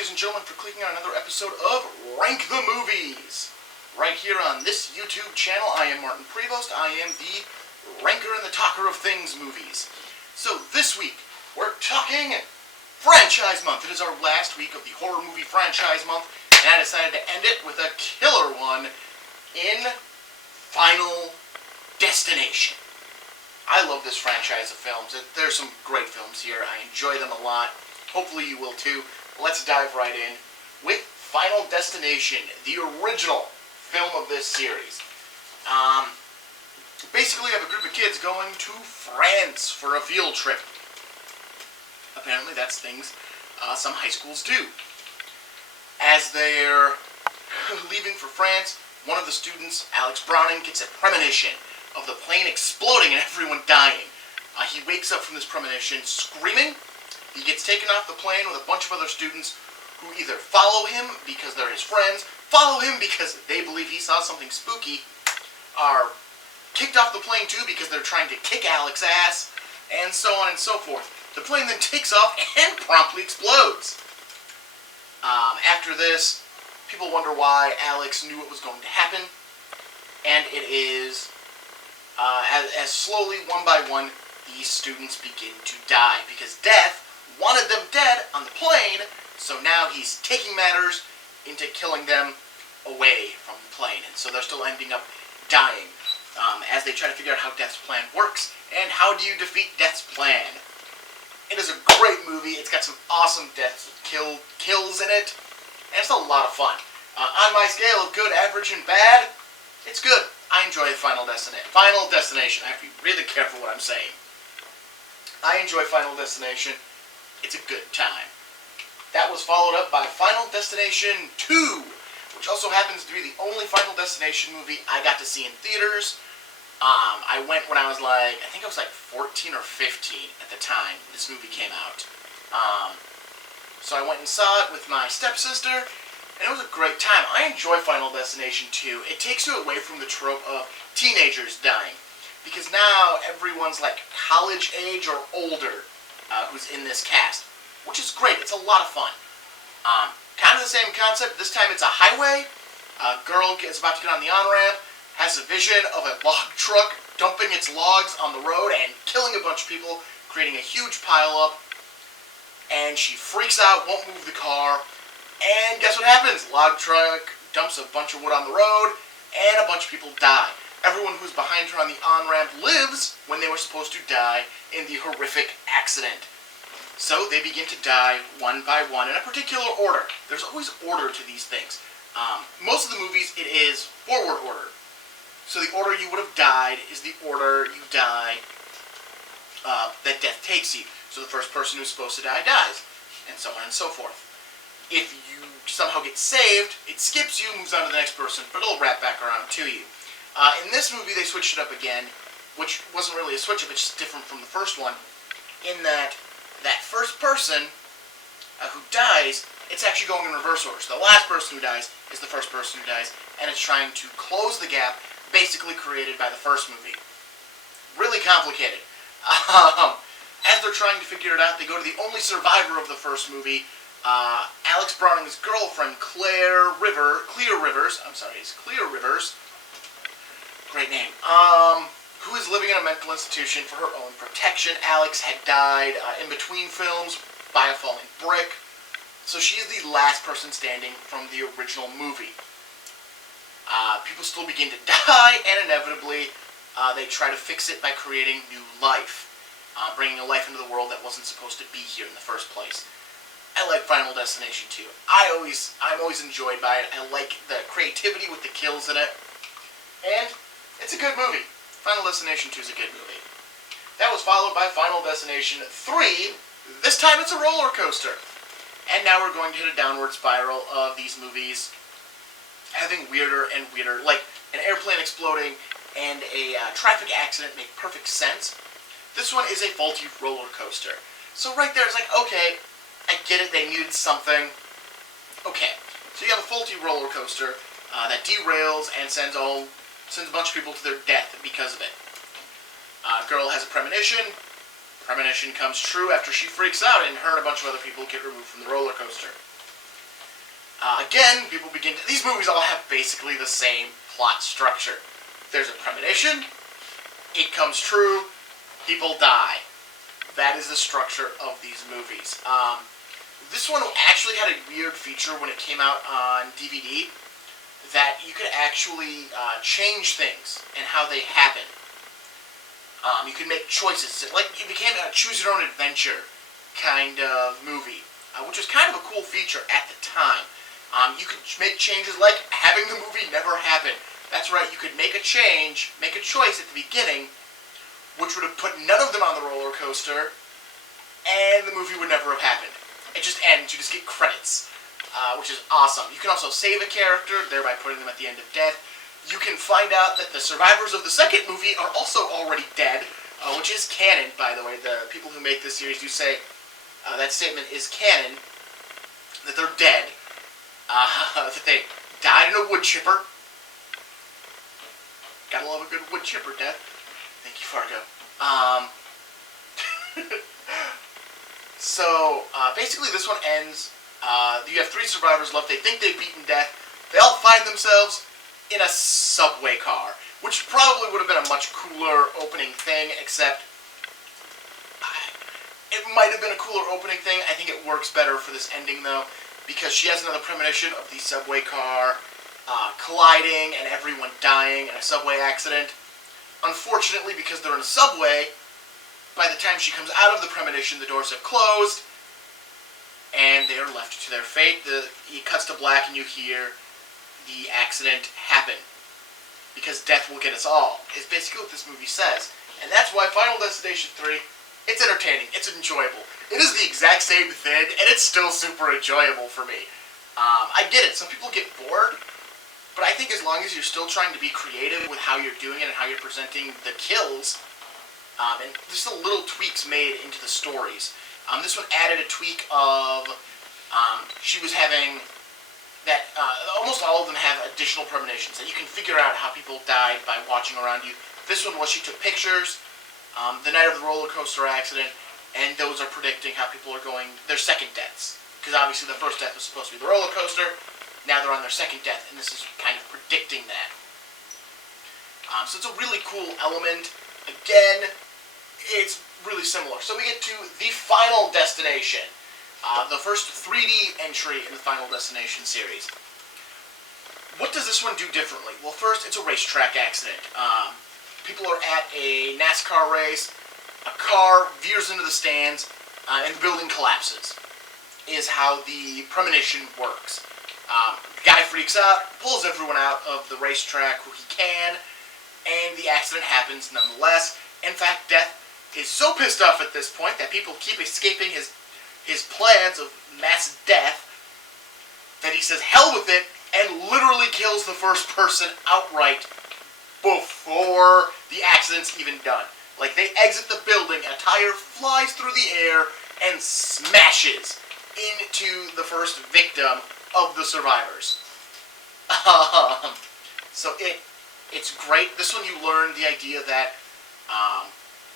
ladies and gentlemen, for clicking on another episode of Rank the Movies. Right here on this YouTube channel, I am Martin Prevost. I am the ranker and the talker of things movies. So this week, we're talking Franchise Month. It is our last week of the horror movie franchise month, and I decided to end it with a killer one in Final Destination. I love this franchise of films. There's some great films here. I enjoy them a lot. Hopefully you will too. Let's dive right in with Final Destination, the original film of this series. Basically, I have a group of kids going to France for a field trip. Apparently, that's things some high schools do. As they're leaving for France, one of the students, Alex Browning, gets a premonition of the plane exploding and everyone dying. He wakes up from this premonition screaming. He gets taken off the plane with a bunch of other students who either follow him because they're his friends, follow him because they believe he saw something spooky, are kicked off the plane too because they're trying to kick Alex's ass, and so on and so forth. The plane then takes off and promptly explodes. After this, people wonder why Alex knew it was going to happen, and it is as slowly, one by one, these students begin to die because Death wanted them dead on the plane, so now he's taking matters into killing them away from the plane, and so they're still ending up dying as they try to figure out how Death's plan works and how do you defeat Death's plan. It is a great movie. It's got some awesome deaths, kills in it, and it's a lot of fun. On my scale of good, average, and bad, it's good. I enjoy Final Destination. I have to be really careful what I'm saying. I enjoy Final Destination. It's a good time. That was followed up by Final Destination 2, which also happens to be the only Final Destination movie I got to see in theaters. I went when I was I think I was 14 or 15 at the time this movie came out. So I went and saw it with my stepsister, and it was a great time. I enjoy Final Destination 2. It takes you away from the trope of teenagers dying, because now everyone's college age or older who's in this cast, which is great. It's a lot of fun. Kind of the same concept. This time it's a highway. A girl is about to get on the on-ramp, has a vision of a log truck dumping its logs on the road and killing a bunch of people, creating a huge pile-up, and she freaks out, won't move the car, and guess what happens? Log truck dumps a bunch of wood on the road, and a bunch of people die. Everyone who's behind her on the on-ramp lives when they were supposed to die in the horrific accident. So they begin to die one by one in a particular order. There's always order to these things. Most of the movies, it is forward order. So the order you would have died is the order you die that death takes you. So the first person who's supposed to die dies, and so on and so forth. If you somehow get saved, it skips you, moves on to the next person, but it'll wrap back around to you. In this movie, they switched it up again, which wasn't really a switch-up, it's just different from the first one, in that first person who dies, it's actually going in reverse order. So the last person who dies is the first person who dies, and it's trying to close the gap basically created by the first movie. Really complicated. As they're trying to figure it out, they go to the only survivor of the first movie, Alex Browning's girlfriend, Clear Rivers, great name, who is living in a mental institution for her own protection. Alex had died in between films by a falling brick, so she is the last person standing from the original movie. People still begin to die, and inevitably they try to fix it by creating new life, bringing a life into the world that wasn't supposed to be here in the first place. I like Final Destination 2. I'm always enjoyed by it. I like the creativity with the kills in it, and it's a good movie. Final Destination 2 is a good movie. That was followed by Final Destination 3. This time it's a roller coaster. And now we're going to hit a downward spiral of these movies having weirder and weirder, like an airplane exploding and a traffic accident make perfect sense. This one is a faulty roller coaster. So right there it's okay, I get it, they needed something. Okay, so you have a faulty roller coaster that derails and sends a bunch of people to their death because of it. Girl has a premonition. Premonition comes true after she freaks out, and her and a bunch of other people get removed from the roller coaster. Again, people begin to... These movies all have basically the same plot structure. There's a premonition, it comes true, people die. That is the structure of these movies. This one actually had a weird feature when it came out on DVD, that you could actually change things and how they happen. You could make choices. It became a choose-your-own-adventure kind of movie, which was kind of a cool feature at the time. You could make changes like having the movie never happen. That's right, you could make a change, make a choice at the beginning, which would have put none of them on the roller coaster, and the movie would never have happened. It just ends, you just get credits, which is awesome. You can also save a character, thereby putting them at the end of death. You can find out that the survivors of the second movie are also already dead, which is canon, by the way. The people who make this series do say that statement is canon, that they're dead. That they died in a wood chipper. Gotta love a good wood chipper death. Thank you, Fargo. So, basically this one ends, you have 3 survivors left. They think they've beaten death. They all find themselves in a subway car, which probably would have been a much cooler opening thing, except it might have been a cooler opening thing. I think it works better for this ending, though, because she has another premonition of the subway car colliding and everyone dying in a subway accident. Unfortunately, because they're in a subway, by the time she comes out of the premonition, the doors have closed, and they are left to their fate. It cuts to black, and you hear the accident happen, because death will get us all, is basically what this movie says. And that's why Final Destination 3, it's entertaining, it's enjoyable. It is the exact same thing, and it's still super enjoyable for me. I get it, some people get bored, but I think as long as you're still trying to be creative with how you're doing it and how you're presenting the kills, and there's still little tweaks made into the stories. This one added a tweak of, she was having that, almost all of them have additional premonitions, and you can figure out how people died by watching around you. This one was she took pictures, the night of the roller coaster accident, and those are predicting how people are going, their second deaths. Because obviously the first death was supposed to be the roller coaster, now they're on their second death, and this is kind of predicting that. So it's a really cool element. Again, it's really similar. So we get to the Final Destination, the first 3D entry in the Final Destination series. What does this one do differently? Well, first, it's a racetrack accident. People are at a NASCAR race, a car veers into the stands, and the building collapses, is how the premonition works. The guy freaks out, pulls everyone out of the racetrack who he can, and the accident happens nonetheless. In fact, Death is so pissed off at this point that people keep escaping his plans of mass death that he says hell with it and literally kills the first person outright before the accident's even done. Like, they exit the building, a tire flies through the air and smashes into the first victim of the survivors. So it's great. This one you learn the idea that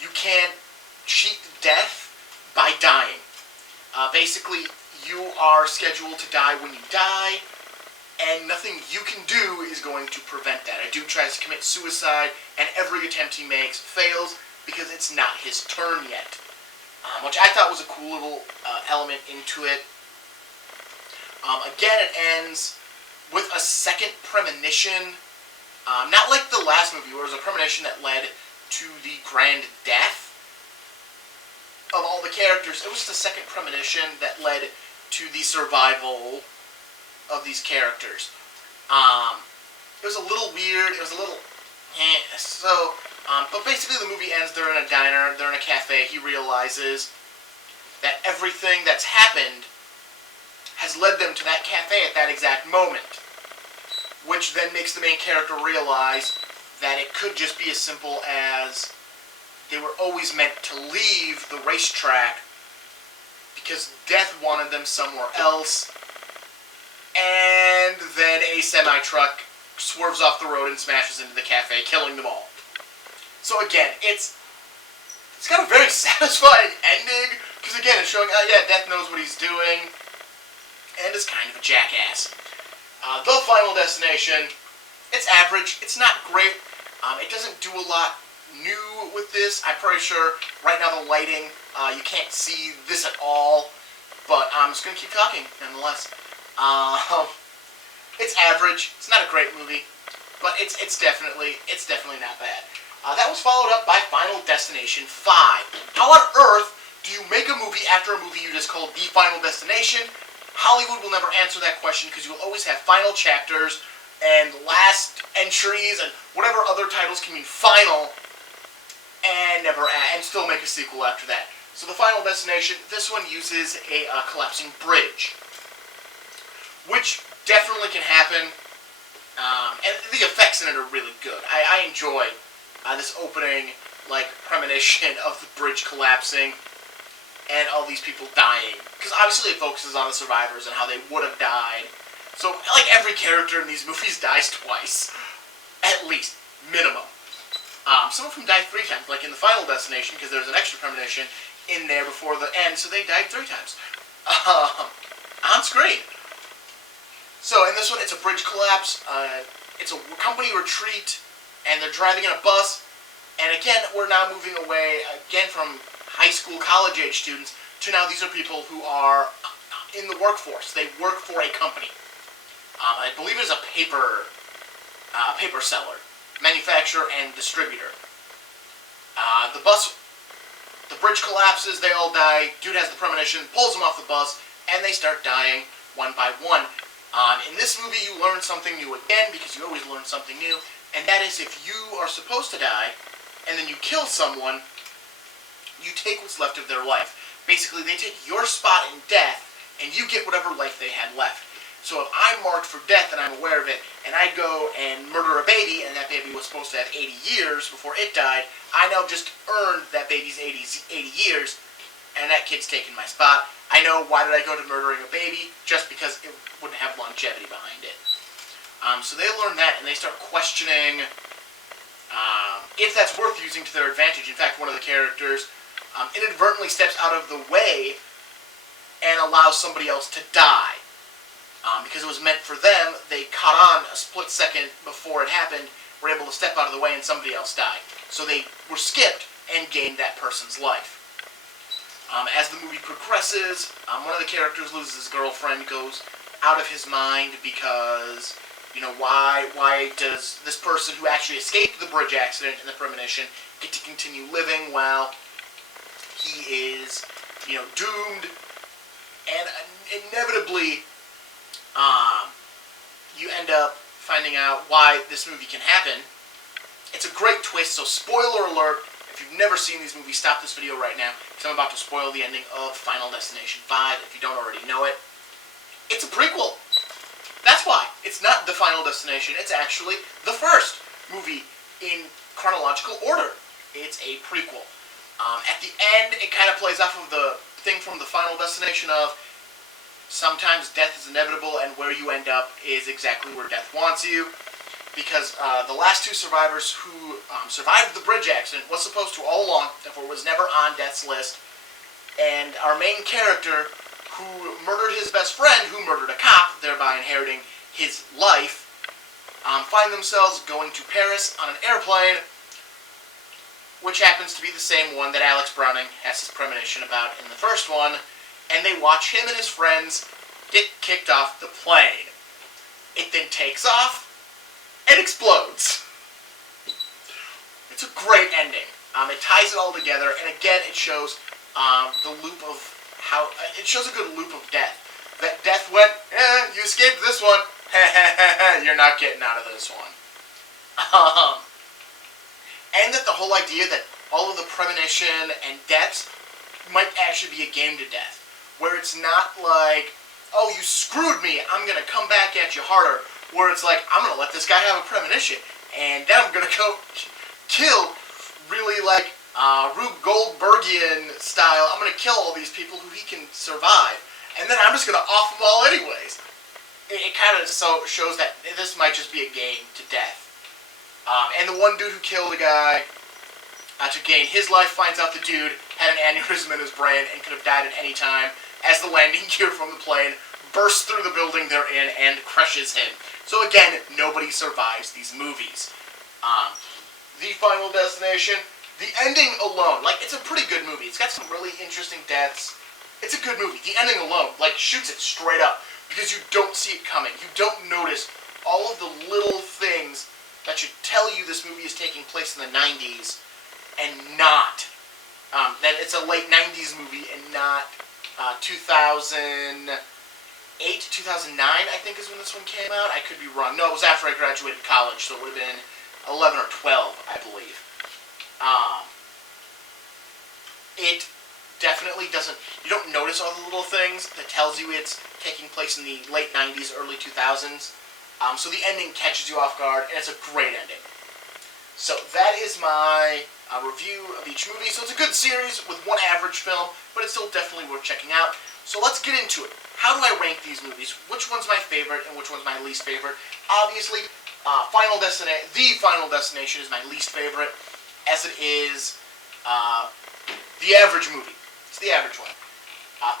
you can't cheat death by dying. Basically, you are scheduled to die when you die, and nothing you can do is going to prevent that. A dude tries to commit suicide, and every attempt he makes fails because it's not his turn yet. Which I thought was a cool little element into it. Again, it ends with a second premonition. Not like the last movie, where it was a premonition that led to the grand death of all the characters. It was the second premonition that led to the survival of these characters. It was a little weird. It was a little... but basically the movie ends, they're in a diner, they're in a cafe. He realizes that everything that's happened has led them to that cafe at that exact moment. Which then makes the main character realize that it could just be as simple as they were always meant to leave the racetrack because Death wanted them somewhere else, and then a semi-truck swerves off the road and smashes into the cafe, killing them all. So again, it's got a very satisfying ending, because again, it's showing, yeah, Death knows what he's doing. and is kind of a jackass. The Final Destination, it's average. It's not great. It doesn't do a lot new with this. I'm pretty sure right now the lighting, you can't see this at all, but I'm just going to keep talking nonetheless. It's average. It's not a great movie, but it's definitely not bad. That was followed up by Final Destination 5. How on earth do you make a movie after a movie you just called The Final Destination? Hollywood will never answer that question because you'll always have final chapters and last entries and whatever other titles can mean final and still make a sequel after that. So The Final Destination, this one uses a collapsing bridge, which definitely can happen, and the effects in it are really good. I enjoy this opening, like, premonition of the bridge collapsing and all these people dying, because obviously it focuses on the survivors and how they would have died. So, like, every character in these movies dies twice, at least, minimum. Some of them died 3 times, like in The Final Destination, because there's an extra premonition in there before the end, so they died 3 times. On screen. So, in this one, it's a bridge collapse, it's a company retreat, and they're driving in a bus, and again, we're now moving away, again, from high school, college-age students, to now these are people who are in the workforce. They work for a company. I believe it's a paper seller, manufacturer, and distributor. The bridge collapses, they all die, dude has the premonition, pulls them off the bus, and they start dying one by one. In this movie, you learn something new again, because you always learn something new, and that is if you are supposed to die, and then you kill someone, you take what's left of their life. Basically, they take your spot in death, and you get whatever life they had left. So if I'm marked for death and I'm aware of it, and I go and murder a baby, and that baby was supposed to have 80 years before it died, I now just earned that baby's 80 years, and that kid's taking my spot. I know, why did I go to murdering a baby? Just because it wouldn't have longevity behind it. So they learn that, and they start questioning if that's worth using to their advantage. In fact, one of the characters inadvertently steps out of the way and allows somebody else to die. Because it was meant for them, they caught on a split second before it happened, were able to step out of the way, and somebody else died. So they were skipped and gained that person's life. As the movie progresses, one of the characters loses his girlfriend, goes out of his mind because, you know, why does this person who actually escaped the bridge accident and the premonition get to continue living while he is, you know, doomed? And inevitably, you end up finding out why this movie can happen. It's a great twist, so spoiler alert, if you've never seen these movies, stop this video right now, because I'm about to spoil the ending of Final Destination 5, if you don't already know it. It's a prequel. That's why. It's not The Final Destination, it's actually the first movie in chronological order. It's a prequel. At the end, it kind of plays off of the thing from The Final Destination of sometimes death is inevitable, and where you end up is exactly where death wants you. Because the last 2 survivors who survived the bridge accident was supposed to all along, therefore was never on death's list. And our main character, who murdered his best friend, who murdered a cop, thereby inheriting his life, find themselves going to Paris on an airplane, which happens to be the same one that Alex Browning has his premonition about in the first one, and they watch him and his friends get kicked off the plane. It then takes off and explodes. It's a great ending. It ties it all together, and again, it shows the loop of how it shows a good loop of death. That death went, you escaped this one. You're not getting out of this one. And that the whole idea that all of the premonition and deaths might actually be a game to death, where it's not like, oh, you screwed me, I'm gonna come back at you harder. Where it's like, I'm gonna let this guy have a premonition, and then I'm gonna go kill, really like Rube Goldbergian style. I'm gonna kill all these people who he can survive, and then I'm just gonna off them all anyways. It kind of shows that this might just be a game to death. And the one dude who killed a guy to gain his life finds out the dude had an aneurysm in his brain and could have died at any time as the landing gear from the plane bursts through the building they're in and crushes him. So again, nobody survives these movies. The Final Destination, the ending alone, like, it's a pretty good movie. It's got some really interesting deaths. It's a good movie. The ending alone, like, shoots it straight up because you don't see it coming. You don't notice all of the little things that should tell you this movie is taking place in the 90s and not. That it's a late 90s movie and not 2008, 2009, I think is when this one came out. I could be wrong. No, it was after I graduated college, so it would have been 11 or 12, I believe. It definitely doesn't, you don't notice all the little things that tells you it's taking place in the late 90s, early 2000s. So the ending catches you off guard, and it's a great ending. So that is my review of each movie. So it's a good series with one average film, but it's still definitely worth checking out. So let's get into it. How do I rank these movies? Which one's my favorite and which one's my least favorite? Obviously, The Final Destination is my least favorite, as it is the average movie. It's the average one.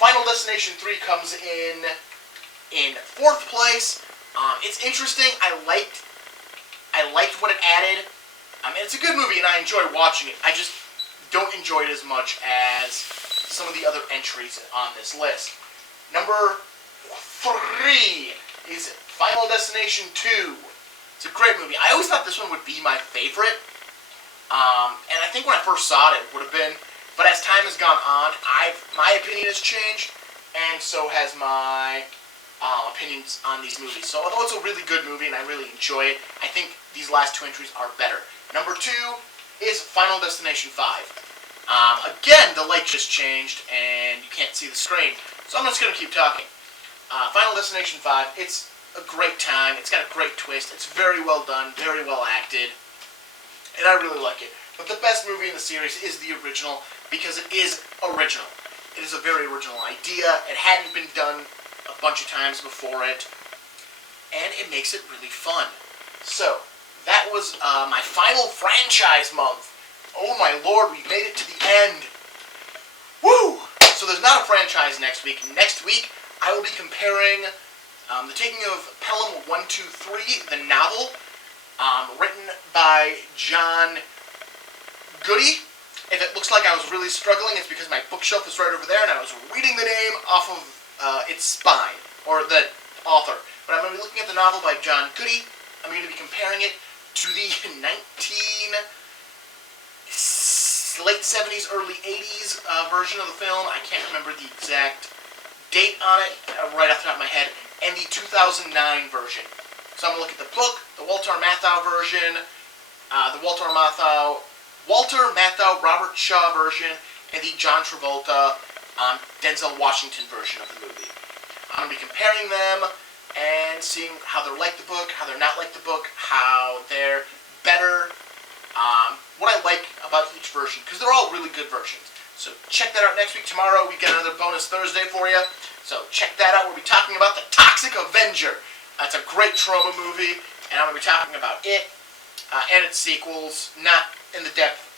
Final Destination 3 comes in 4th place. It's interesting. I liked what it added. It's a good movie, and I enjoy watching it. I just don't enjoy it as much as some of the other entries on this list. Number 3 is Final Destination 2. It's a great movie. I always thought this one would be my favorite. And I think when I first saw it, it would have been. But as time has gone on, my opinion has changed, and so has my opinions on these movies. So although it's a really good movie and I really enjoy it, I think these last two entries are better. Number 2 is Final Destination 5. Again, the light just changed and you can't see the screen, so I'm just going to keep talking. Final Destination 5, it's a great time, it's got a great twist, it's very well done, very well acted, and I really like it. But the best movie in the series is the original, because it is original. It is a very original idea, it hadn't been done a bunch of times before it, and it makes it really fun. So, that was my final franchise month. Oh my lord, we made it to the end. Woo! So there's not a franchise next week. Next week, I will be comparing The Taking of Pelham 123, the novel, written by John Goody. If it looks like I was really struggling, it's because my bookshelf is right over there, and I was reading the name off of its spine, or the author. But I'm going to be looking at the novel by John Goody. I'm going to be comparing it to the late 70s, early 80s version of the film. I can't remember the exact date on it right off the top of my head, and the 2009 version. So I'm going to look at the book, the Walter Matthau version, the Walter Matthau, Robert Shaw version, and the John Travolta, Denzel Washington version of the movie. I'm going to be comparing them and seeing how they're like the book, how they're not like the book, how they're better, what I like about each version, because they're all really good versions. So check that out next week. Tomorrow we get another bonus Thursday for you. So check that out. We'll be talking about The Toxic Avenger. It's a great trauma movie, and I'm going to be talking about it and its sequels, not in the depth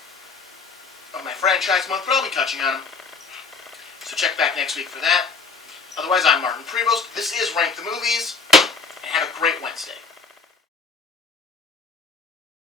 of my franchise month, but I'll be touching on them. So check back next week for that. Otherwise, I'm Martin Prevost. This is Rank the Movies, and have a great Wednesday.